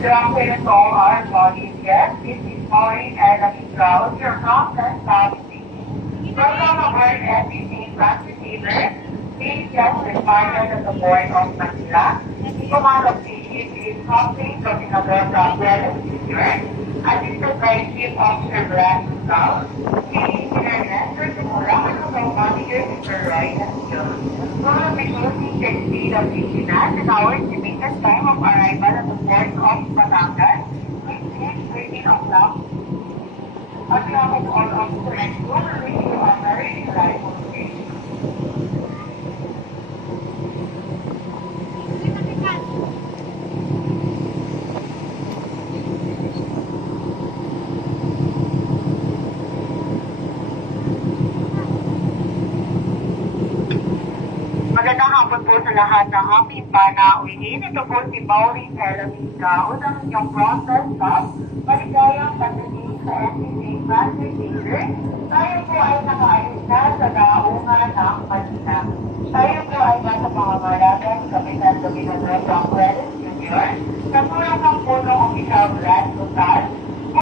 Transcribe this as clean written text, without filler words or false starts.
Drunk to all our bodies, yes, this is Maureen and I'm proud, your conference policy. Welcome aboard everything class receiver. Please just reminded of the board of Manila. Command of the ship is something from another problem junior. Assisted by Chief Officer Brad Gonzalez. Please internet to Murang and Manager Mr. Roy Castillo. We will be closing the speed of Vigilant and our estimated time of arrival at the port of Batangas, which is 13 o'clock. On behalf of all officers and crew, we wish you a very delightful day. Magandang hapon po sa lahat ng aming panauhin. Ito po si Maureen Elamisa, unang inyong frontal stop. Maligayang pagdating sa SCC Master Teacher. Tayo po ay nakaayos na sa daungan ng Manila. Tayo po ay nasa pangangalagan sa Kapitan Dominador Frank Jr. Sa tulong ng punong official Brad Gonzalez,